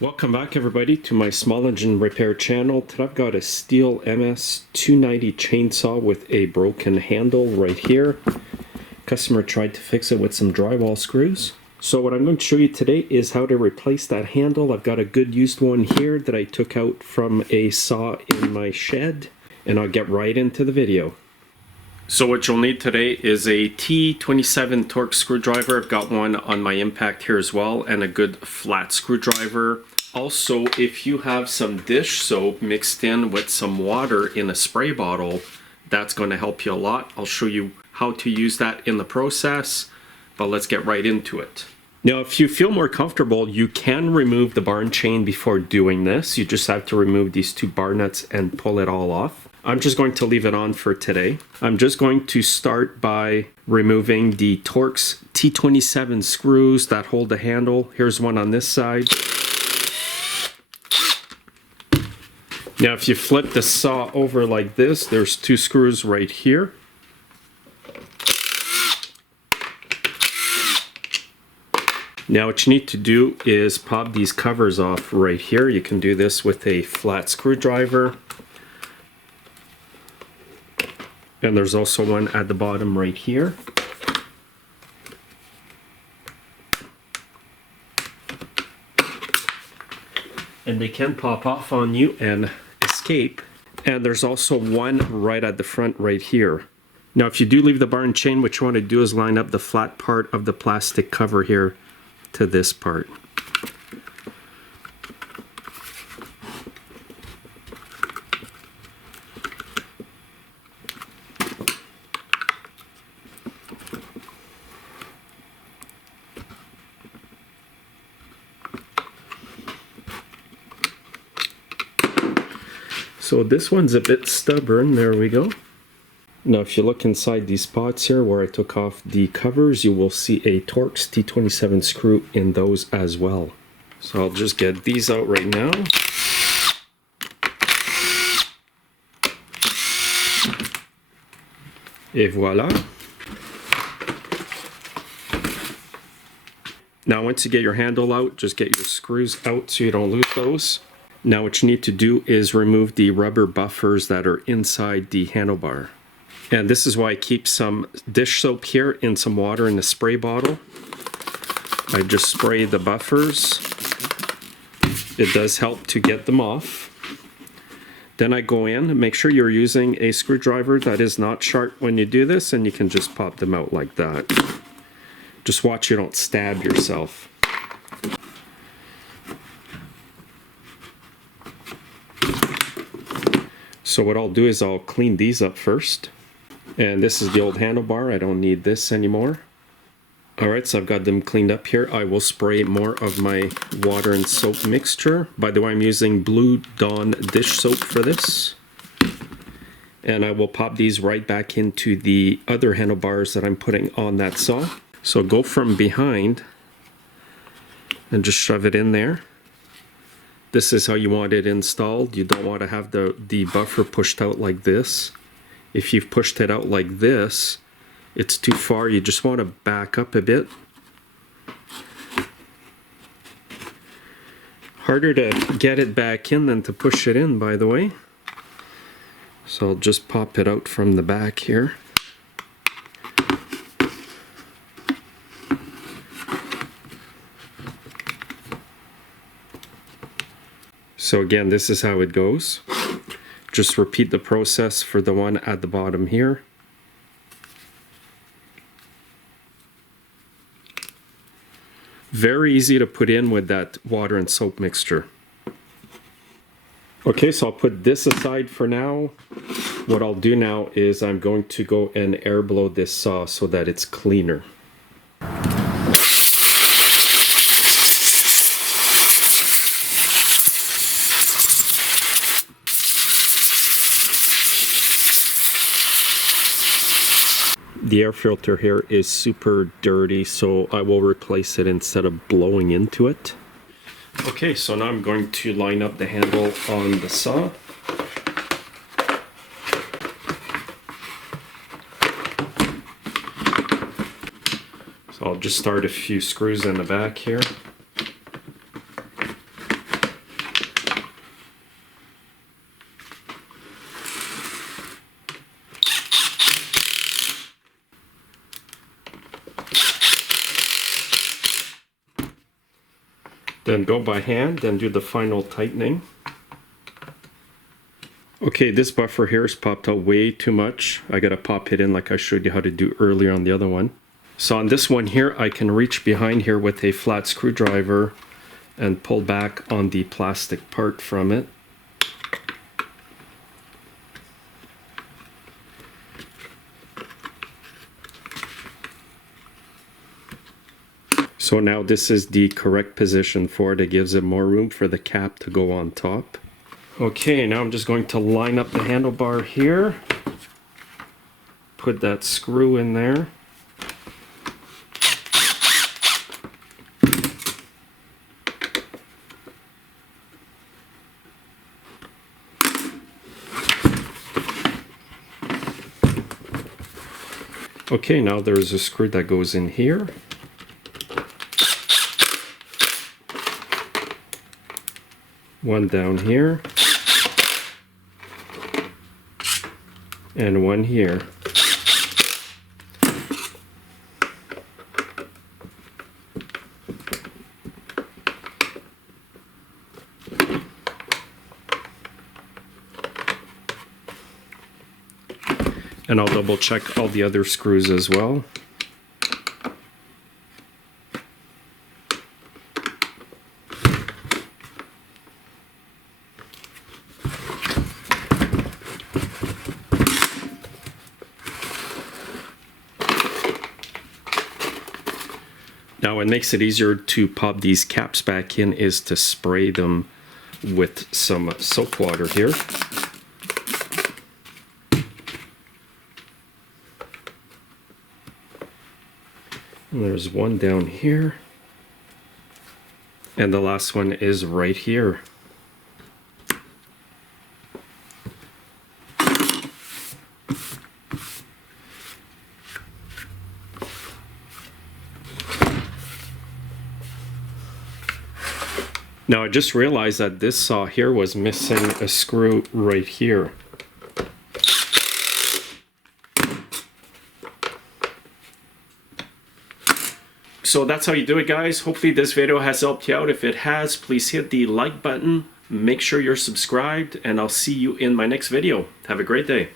Welcome back everybody to my small engine repair channel. Today I've got a Stihl MS290 chainsaw with a broken handle right here. Customer tried to fix it with some drywall screws. So what I'm going to show you today is how to replace that handle. I've got a good used one here that I took out from a saw in my shed, and I'll get right into the video. So what you'll need today is a T27 Torx screwdriver. I've got one on my impact here as well, and a good flat screwdriver. Also, if you have some dish soap mixed in with some water in a spray bottle, that's going to help you a lot. I'll show you how to use that in the process, but let's get right into it. Now, if you feel more comfortable, you can remove the bar and chain before doing this. You just have to remove these two bar nuts and pull it all off. I'm just going to leave it on for today. I'm just going to start by removing the Torx T27 screws that hold the handle. Here's one on this side. Now, if you flip the saw over like this, there's two screws right here. Now what you need to do is pop these covers off right here. You can do this with a flat screwdriver. And there's also one at the bottom right here. And they can pop off on you and escape. And there's also one right at the front right here. Now if you do leave the bar and chain, what you want to do is line up the flat part of the plastic cover here to this part. So this one's a bit stubborn. There we go. Now if you look inside these spots here where I took off the covers, you will see a Torx T27 screw in those as well. So I'll just get these out right now. Et voila. Now once you get your handle out, just get your screws out so you don't lose those. Now what you need to do is remove the rubber buffers that are inside the handlebar. And this is why I keep some dish soap here in some water in a spray bottle. I just spray the buffers. It does help to get them off. Then I go in and make sure you're using a screwdriver that is not sharp when you do this, and you can just pop them out like that. Just watch you don't stab yourself. So what I'll do is I'll clean these up first. And this is the old handlebar. I don't need this anymore. Alright, so I've got them cleaned up here. I will spray more of my water and soap mixture. By the way, I'm using Blue Dawn dish soap for this. And I will pop these right back into the other handlebars that I'm putting on that saw. So go from behind and just shove it in there. This is how you want it installed. You don't want to have the buffer pushed out like this. If you've pushed it out like this, it's too far. You just want to back up a bit. Harder to get it back in than to push it in, by the way. So I'll just pop it out from the back here. So again, this is how it goes. Just repeat the process for the one at the bottom here. Very easy to put in with that water and soap mixture. Okay, so I'll put this aside for now. What I'll do now is I'm going to go and air blow this saw so that it's cleaner. The air filter here is super dirty, so I will replace it instead of blowing into it. Okay, so now I'm going to line up the handle on the saw. So I'll just start a few screws in the back here. Then go by hand, then do the final tightening. Okay, this buffer here is popped out way too much. I gotta pop it in like I showed you how to do earlier on the other one. So on this one here, I can reach behind here with a flat screwdriver and pull back on the plastic part from it. So now this is the correct position for it. It gives it more room for the cap to go on top. Okay, now I'm just going to line up the handlebar here. Put that screw in there. Okay, now there's a screw that goes in here. One down here. And one here. And I'll double check all the other screws as well. Now what makes it easier to pop these caps back in is to spray them with some soap water here. And there's one down here. And the last one is right here. Now I just realized that this saw here was missing a screw right here. So that's how you do it, guys. Hopefully this video has helped you out. If it has, please hit the like button. Make sure you're subscribed, and I'll see you in my next video. Have a great day.